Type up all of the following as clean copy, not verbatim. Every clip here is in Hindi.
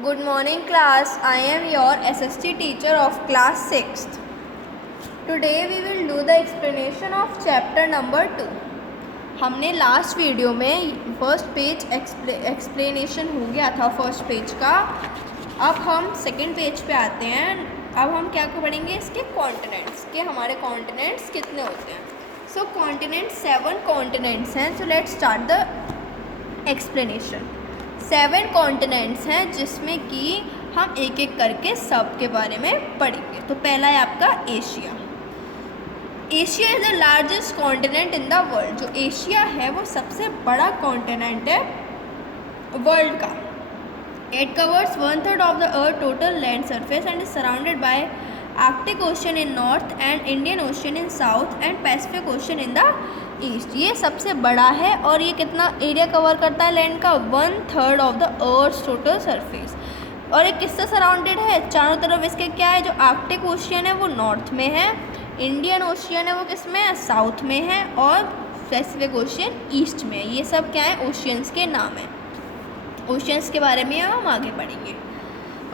Good morning class. I am your SST teacher of class 6th. Today we will do the explanation of chapter number 2. हमने लास्ट वीडियो में फर्स्ट पेज एक्सप्लेनेशन हो गया था फर्स्ट पेज का. अब हम सेकंड पेज पे आते हैं. अब हम क्या पढ़ेंगे, इसके कॉन्टिनेंट्स के हमारे कॉन्टिनेंट्स कितने होते हैं. सो कॉन्टिनेंट 7 कॉन्टिनेंट्स हैं. So let's start the explanation. 7 continents हैं जिसमें कि हम एक एक करके सब के बारे में पढ़ेंगे. तो पहला है आपका Asia. Asia is the largest continent in the world. जो एशिया है वो सबसे बड़ा कॉन्टिनेंट है वर्ल्ड का. It covers 1/3 of the earth total land surface and is surrounded by Arctic ocean in north and Indian ocean in south and Pacific ocean in the east. ये सबसे बड़ा है और ये कितना एरिया कवर करता है लैंड का, 1/3 of the earth total surface. और ये किससे सराउंडेड है, चारों तरफ इसके क्या है, जो आर्कटिक ओशियन है वो नॉर्थ में है, इंडियन ओशियन है वो किस में है, साउथ में है, और पैसिफिक ओशियन ईस्ट में है. ये सब क्या है, ओशियंस के नाम हैं. ओशियंस के बारे में हम आगे पढ़ेंगे.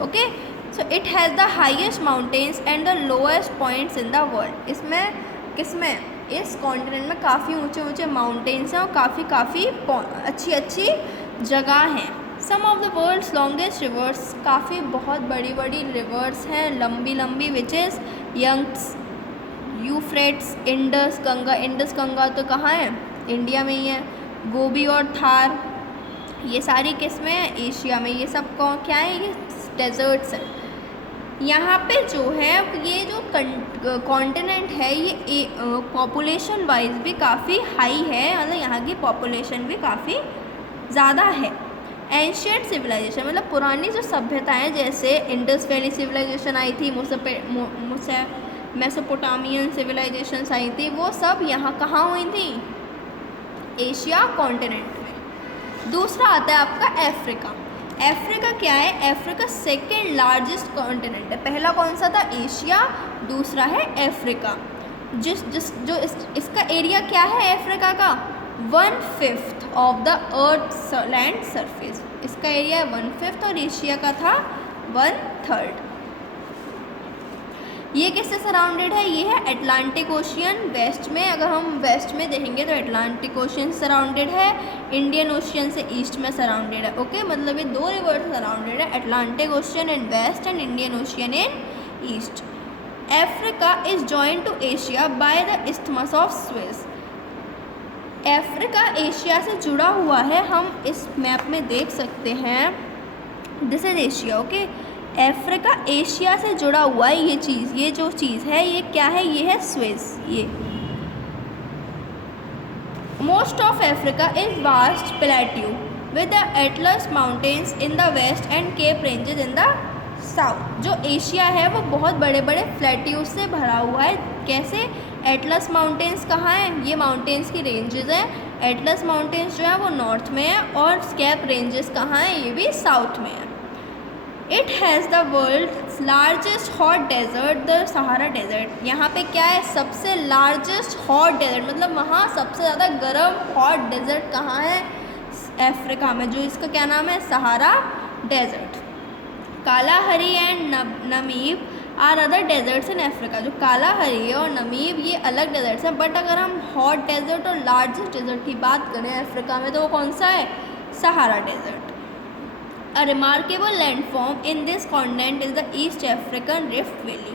Okay. So it has the highest mountains and the lowest points in the world. इसमें किसमें, इस कॉन्टिनेंट में काफ़ी ऊंचे ऊंचे माउंटेन्स हैं और काफ़ी अच्छी जगह हैं. Some of the world's longest rivers, काफ़ी बहुत बड़ी बड़ी रिवर्स हैं, लंबी which is Yangtze, Euphrates, Indus Ganga. Indus Ganga तो कहाँ है, इंडिया में ही है. गोबी और थार, ये सारी किस में है, एशिया में. ये सब क्या है, ये डेजर्ट्स हैं. यहाँ पे जो है ये जो कॉन्टिनेंट है ये पॉपुलेशन वाइज भी काफ़ी हाई है, मतलब यहाँ की पॉपुलेशन भी काफ़ी ज़्यादा है. एंशियंट सिविलाइजेशन मतलब पुरानी जो सभ्यताएं, जैसे इंडस वैली सिविलाइजेशन आई थी, मेसोपोटामियन सिविलाइजेशंस आई थी, वो सब यहाँ कहाँ हुई थी, एशिया कॉन्टिनेंट में. दूसरा आता है आपका अफ्रीका. अफ्रीका क्या है, अफ्रीका सेकेंड लार्जेस्ट कॉन्टिनेंट है. पहला कौन सा था, एशिया, दूसरा है अफ्रीका. इसका एरिया क्या है अफ्रीका का, 1/5 of the earth land surface. इसका एरिया है 1/5 और एशिया का था 1/3. ये किससे सराउंडेड है, ये है अटलांटिक ओशियन वेस्ट में. अगर हम वेस्ट में देखेंगे तो अटलांटिक ओशियन सराउंडेड है, इंडियन ओशियन से ईस्ट में सराउंडेड है. ओके, मतलब ये 2 रिवर से सराउंडेड है, Atlantic Ocean in west and Indian Ocean in east. Africa is joined to Asia by the isthmus of Suez. Africa Asia से जुड़ा हुआ है, हम इस मैप में देख सकते हैं. This is Asia. Okay, Africa Asia से जुड़ा हुआ है. ये जो चीज़ है ये क्या है, ये है स्वेज. ये most of Africa is vast plateau with the Atlas Mountains in the west and Cape Ranges in the south. जो एशिया है वो बहुत बड़े बड़े प्लेट्यूज से भरा हुआ है. कैसे, एटलस माउंटेन्स कहाँ हैं, ये माउंटेन्स की रेंजेस हैं. एटलस माउंटेन्स जो है वो नॉर्थ में है और केप रेंजेस कहाँ हैं, ये भी साउथ में है. It has the world largest hot desert, the Sahara Desert. यहाँ पे क्या है, सबसे लार्जेस्ट हॉट डेजर्ट, मतलब वहाँ सबसे ज़्यादा गर्म हॉट डेजर्ट कहाँ है, अफ्रीका में, जो इसका क्या नाम है, Sahara desert. Kalahari and Namib are other deserts in Africa. जो कालाहरी और नमीब ये अलग डेजर्ट्स हैं, बट अगर हम हॉट डेजर्ट और लार्जेस्ट डेजर्ट की बात करें अफ्रीका में तो वो कौन सा है, Sahara Desert. A remarkable landform in this continent is the East African Rift Valley.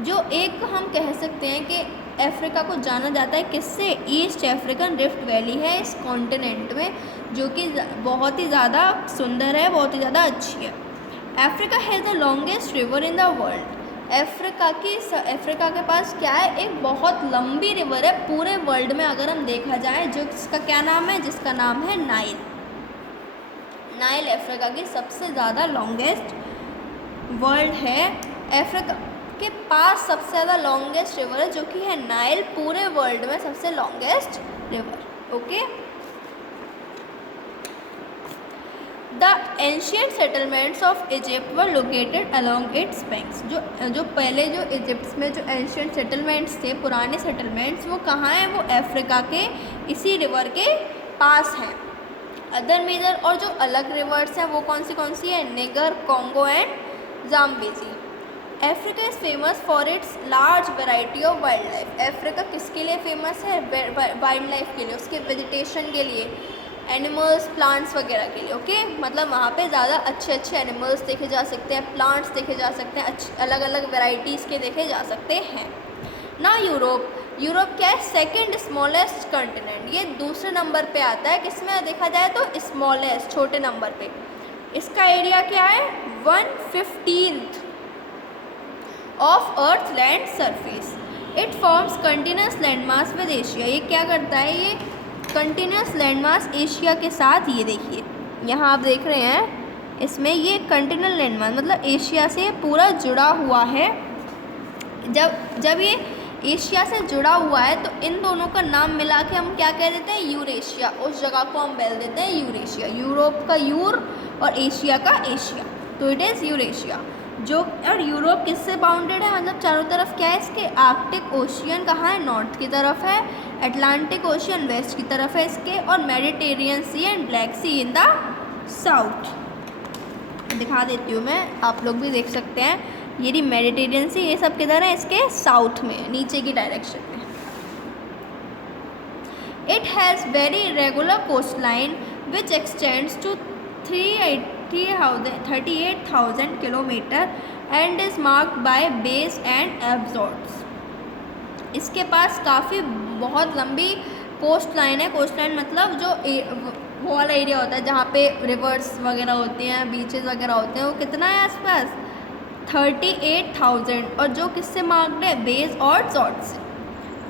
जो एक हम कह सकते हैं कि अफ्रीका को जाना जाता है किससे, ईस्ट अफ्रीकन रिफ्ट वैली है इस कॉन्टिनेंट में, जो कि बहुत ही ज़्यादा सुंदर है, बहुत ही ज़्यादा अच्छी है. Africa has the longest river in the world. Africa के पास क्या है, एक बहुत लंबी रिवर है पूरे वर्ल्ड में अगर हम देखा जाए, जो जिसका क्या नाम है, जिसका नाम है नाइल. नाइल अफ्रीका की सबसे ज़्यादा लॉन्गेस्ट वर्ल्ड है. अफ्रीका के पास सबसे ज़्यादा लॉन्गेस्ट रिवर है जो कि है नाइल, पूरे वर्ल्ड में सबसे longest river. Okay. The ancient settlements of Egypt were located along its banks. जो पहले जो इजिप्ट में जो एंशियंट सेटलमेंट्स थे, पुराने सेटलमेंट्स, वो कहाँ हैं, वो अफ्रीका के इसी रिवर के पास हैं. अदर मेजर और जो अलग रिवर्स हैं वो कौन सी है, Niger, Congo and Zambezi. Africa is famous for its large variety of wildlife. Africa किसके लिए फेमस है, वाइल्ड लाइफ के लिए, उसके वेजिटेशन के लिए, एनिमल्स, प्लांट्स वगैरह के लिए। ओके, मतलब वहाँ पे ज़्यादा अच्छे एनिमल्स देखे जा सकते हैं, प्लांट्स देखे जा सकते हैं, अलग अलग वेराइटीज़ के देखे जा सकते हैं ना। यूरोप क्या है, सेकंड स्मॉलेस्ट कंटिनेंट, ये दूसरे नंबर पे आता है। किसमें देखा जाए तो स्मॉलेस्ट, छोटे नंबर पे। इसका एरिया क्या है, 1/15 of earth land surface. It forms continuous landmass with Asia. ये क्या करता है, ये कंटिन्यूस लैंडमास एशिया के साथ, ये देखिए यहाँ आप देख रहे हैं, इसमें ये कंटिन्यूस लैंडमास मतलब एशिया से पूरा जुड़ा हुआ है। जब ये एशिया से जुड़ा हुआ है तो इन दोनों का नाम मिला के हम क्या कह देते हैं, यूरेशिया। उस जगह को हम बोल देते हैं यूरेशिया। यूरोप का यूर और एशिया का एशिया, तो इट इज़ यूरेशिया। जो और यूरोप किससे बाउंडेड है, मतलब चारों तरफ क्या है इसके, आर्कटिक ओशियन कहाँ है, नॉर्थ की तरफ है, अटलांटिक ओशियन वेस्ट की तरफ है इसके, और Mediterranean Sea and Black Sea in the south. दिखा देती हूँ मैं, आप लोग भी देख सकते हैं। ये रही मेडिटेरियन सी, ये सब किधर है, इसके साउथ में, नीचे की डायरेक्शन में। It has very regular coastline which extends to 38,000 kilometre and is marked by bays and fjords. इसके पास काफ़ी बहुत लंबी कोस्ट लाइन है। कोस्ट लाइन मतलब जो वो वाला एरिया होता है जहाँ पे रिवर्स वगैरह होते हैं, बीचेस वगैरह होते हैं, वो कितना है आसपास, 38,000, और जो किससे मार्क्ड है, बेस और fjords.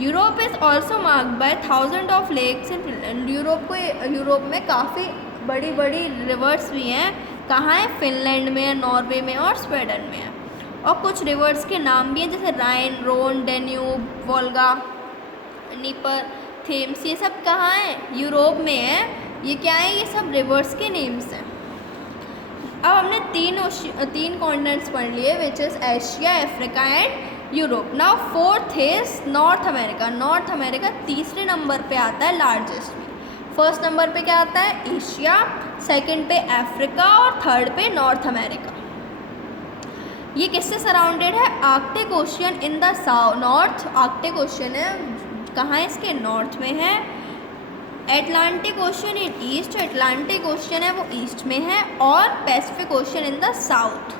Europe is also marked by 1000 of lakes in Finland. Europe में काफ़ी बड़ी बड़ी रिवर्स भी हैं। कहाँ है, फिनलैंड में है, नॉर्वे में और स्वीडन में है। और कुछ रिवर्स के नाम भी हैं जैसे राइन, रोन, डेन्यूब, वोल्गा, नीपर, थेम्स। ये सब कहाँ है, यूरोप में है। ये क्या है, ये सब रिवर्स के नेम्स हैं। अब हमने तीन कॉन्टिनेंट्स पढ़ लिए, which is Asia, Africa and Europe. Now fourth is north America. North America तीसरे नंबर पे आता है लार्जेस्ट में। फर्स्ट नंबर पे क्या आता है, एशिया, सेकंड पे अफ्रीका और थर्ड पे नॉर्थ अमेरिका। ये किससे सराउंडेड है, Arctic ocean in the north. Arctic ocean है कहाँ है, इसके नॉर्थ में है। Atlantic ocean in east, Atlantic ocean है वो ईस्ट में है, और Pacific ocean in the south.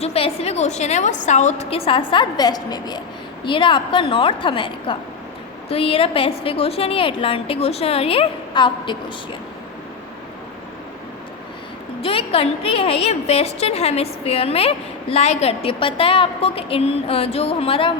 जो पैसिफिक ओशियन है वो साउथ के साथ साथ वेस्ट में भी है। ये रहा आपका नॉर्थ अमेरिका, तो ये रहा पैसिफिक ओशियन, ये अटलांटिक ओशियन और ये आर्कटिक ओशियन। जो एक कंट्री है ये वेस्टर्न हेमिस्फीयर में लाई करती है। पता है आपको कि जो हमारा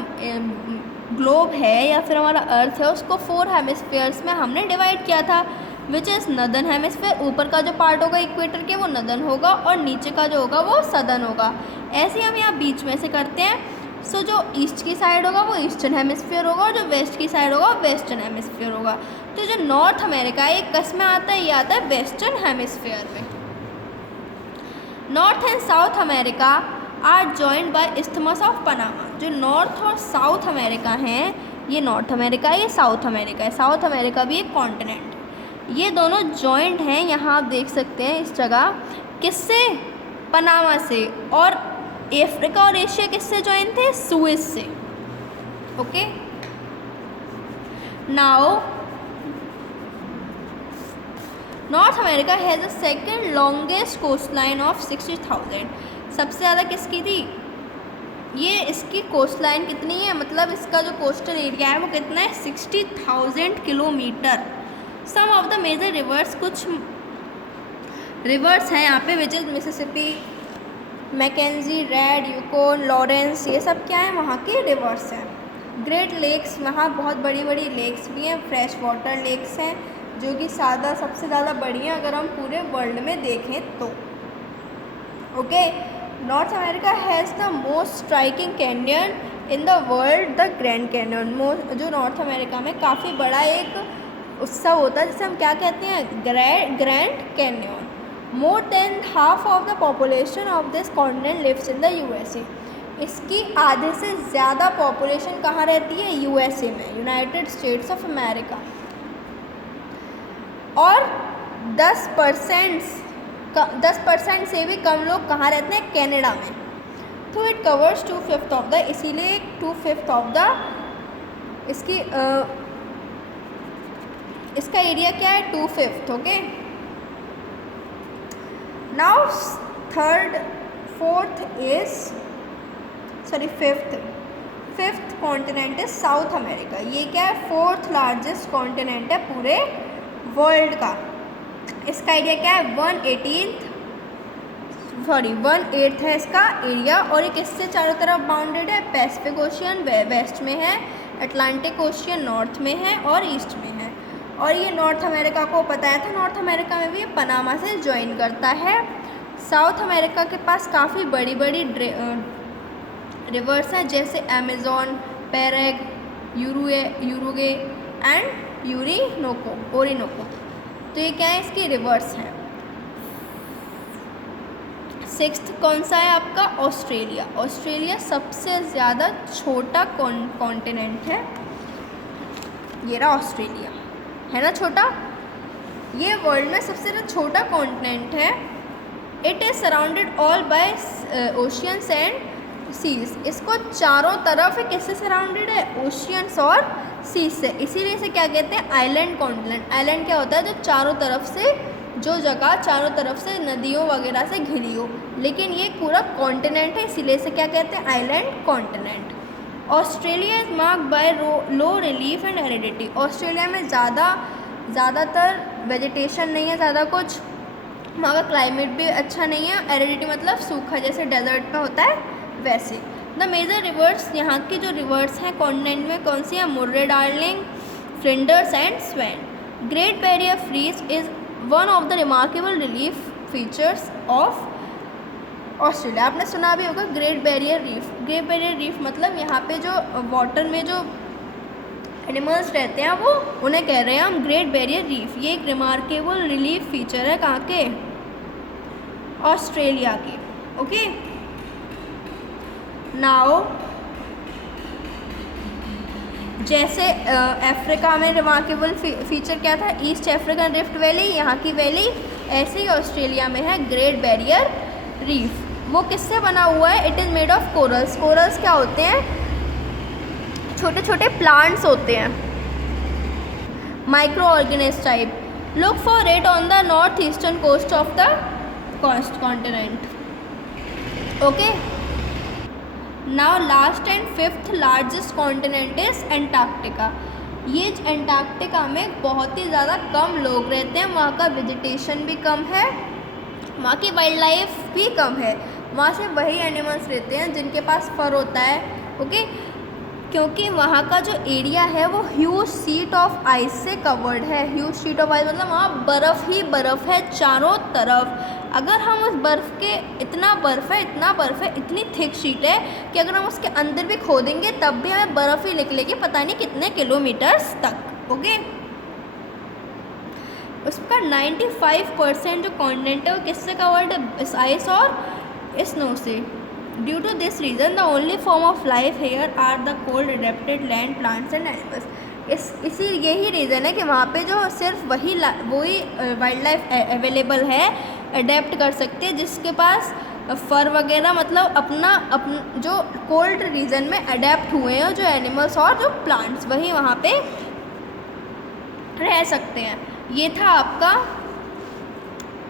ग्लोब है या फिर हमारा अर्थ है उसको 4 हेमिस्फीयर्स में हमने डिवाइड किया था, विच इज़ नदर्न हेमिस्फीयर। ऊपर का जो पार्ट होगा इक्वेटर के वो नदर्न होगा और नीचे का जो होगा वो सदर्न होगा। ऐसे हम यहाँ बीच में से करते हैं। सो जो ईस्ट की साइड होगा वो ईस्टर्न हेमिस्फीयर होगा और जो वेस्ट की साइड होगा वेस्टर्न हेमिस्फीयर होगा। तो जो नॉर्थ अमेरिका है ये किस में आता है, ये आता है वेस्टर्न हेमिस्फीयर में। North and South America are joined by isthmus of Panama. जो नॉर्थ और साउथ अमेरिका हैं, ये नॉर्थ अमेरिका है, ये साउथ अमेरिका है। साउथ अमेरिका भी एक कॉन्टिनेंट, ये दोनों जॉइंट हैं। यहाँ आप देख सकते हैं इस जगह, किससे, पनामा से। और अफ्रीका और एशिया किससे जॉइन थे, सुएज से। Okay, now North America has a second longest coast line of 60,000। सबसे ज़्यादा किसकी थी, ये इसकी कोस्ट लाइन कितनी है, मतलब इसका जो कोस्टल एरिया है वो कितना है, 60,000 kilometre. Some of the major rivers, कुछ रिवर्स हैं यहाँ पे, which is Mississippi, Mackenzie, Red, Yukon, Lawrence, ये सब क्या है, वहाँ के रिवर्स हैं। ग्रेट लेक्स, वहाँ बहुत बड़ी बड़ी लेक्स भी हैं, फ्रेश वाटर लेक्स हैं जो कि सबसे ज़्यादा बड़ी हैं अगर हम पूरे वर्ल्ड में देखें तो। Okay, north America has the most striking canyon in the world, the grand canyon. जो नॉर्थ अमेरिका में काफ़ी बड़ा एक उत्सव होता है जिसे हम क्या कहते हैं, Grand Canyon. More than half of the population of this continent lives in the USA. इसकी आधे से ज़्यादा पॉपुलेशन कहाँ रहती है, यूएसए में, यूनाइटेड स्टेट्स ऑफ अमेरिका। और 10% से भी कम लोग कहाँ रहते हैं? कनाडा में। तो इट कवर्स 2/5 ऑफ द, इसीलिए 2/5 ऑफ द इसका एरिया क्या है? 2/5। Okay, now fifth continent is south America. ये क्या है? 4th लार्जेस्ट कॉन्टिनेंट है पूरे वर्ल्ड का। इसका एरिया क्या है? 1/8 है इसका एरिया। और ये किससे चारों तरफ बाउंडेड है? पैसिफिक ओशियन वेस्ट में है, अटलांटिक ओशियन नॉर्थ में है और ईस्ट में है। और ये नॉर्थ अमेरिका को बताया था, नॉर्थ अमेरिका में भी ये पनामा से ज्वाइन करता है। साउथ अमेरिका के पास काफ़ी बड़ी बड़ी रिवर्स हैं, जैसे अमेज़न, पैरेग, यूरुगे एंड ओरिनोको। तो ये क्या है? इसकी रिवर्स हैं। 6th कौन सा है आपका? ऑस्ट्रेलिया। ऑस्ट्रेलिया सबसे ज़्यादा छोटा कॉन्टिनेंट है। ये रहा ऑस्ट्रेलिया, है ना छोटा। ये वर्ल्ड में सबसे ज़्यादा छोटा कॉन्टिनेंट है। It is surrounded all by oceans and seas. इसको चारों तरफ किससे सराउंडेड है? ओशियंस और सीज से। इसीलिए इसे क्या कहते हैं? Island continent. आइलैंड क्या होता है? जो चारों तरफ से, जो जगह चारों तरफ से नदियों वगैरह से घिरी हो, लेकिन ये पूरा कॉन्टिनेंट है, इसीलिए इसे क्या कहते हैं? Island continent. Australia is marked bye low relief and aridity. Australia में ज़्यादातर वेजिटेशन नहीं है, ज़्यादा कुछ, वहाँ का क्लाइमेट भी अच्छा नहीं है। एरिडिटी मतलब सूखा, जैसे डेजर्ट में होता है वैसे। द मेजर रिवर्स, यहाँ की जो रिवर्स हैं कॉन्टिनेंट में कौन सी है? Murray, darling, Flinders and Sven. Great barrier reef is one of the remarkable relief features of Australia. आपने सुना भी होगा great barrier reef. Great barrier reef मतलब यहाँ पे जो वाटर में जो एनिमल्स रहते हैं वो, उन्हें कह रहे हैं हम ग्रेट बैरियर रीफ। ये एक रिमार्केबल रिलीफ फीचर है कहाँ के? ऑस्ट्रेलिया के। ओके, नाउ जैसे अफ्रीका में रिमार्केबल फीचर क्या था? ईस्ट अफ्रीकन रिफ्ट वैली, यहाँ की वैली। ऐसे ही ऑस्ट्रेलिया में है ग्रेट बैरियर रीफ। वो किससे बना हुआ है? It is made of corals. Corals क्या होते हैं? छोटे छोटे प्लांट्स होते हैं, micro organism type. Look for it on the north eastern coast of the continent. Okay, now last and 5th largest continent is Antarctica. ये एंटार्क्टिका में बहुत ही ज़्यादा कम लोग रहते हैं, वहाँ का वेजिटेशन भी कम है, वहाँ की वाइल्ड लाइफ भी कम है। वहाँ से वही एनिमल्स रहते हैं जिनके पास फर होता है। ओके, क्योंकि वहाँ का जो एरिया है वो ह्यूज शीट ऑफ आइस से कवर्ड है। ह्यूज शीट ऑफ आइस मतलब वहाँ बर्फ़ ही बर्फ़ है चारों तरफ। अगर हम उस बर्फ़ के, इतना बर्फ़ है, इतनी थिक शीट है कि अगर हम उसके अंदर भी खोदेंगे तब भी हमें बर्फ़ ही निकलेगी पता नहीं कितने किलोमीटर्स तक। ओके, उसका 95% जो कॉन्टिनेंट है वो किससे कवर्ड है? इस आइस और स्नो से। Due to this reason the only form of life here are the cold adapted land plants and animals. इसी यही रीज़न है कि वहाँ पे जो सिर्फ वही वाइल्ड लाइफ अवेलेबल है, अडेप्ट कर सकते हैं, जिसके पास फर वगैरह, मतलब अपना जो कोल्ड रीजन में अडेप्ट हुए हैं जो एनिमल्स और जो प्लांट्स, वही वहाँ पे रह सकते हैं। ये था आपका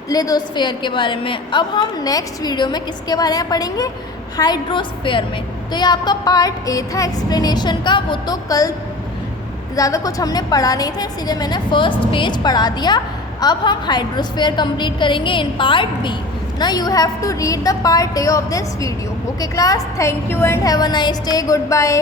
लिथोस्फीयर के बारे में। अब हम नेक्स्ट वीडियो में किसके बारे में पढ़ेंगे? हाइड्रोस्फीयर में। तो ये आपका पार्ट ए था एक्सप्लेनेशन का, वो तो कल ज़्यादा कुछ हमने पढ़ा नहीं था इसीलिए मैंने फर्स्ट पेज पढ़ा दिया। अब हम हाइड्रोस्फीयर कंप्लीट करेंगे in part B. Now you have to read the part A of this video. Okay class, thank you and have a nice day, good bye.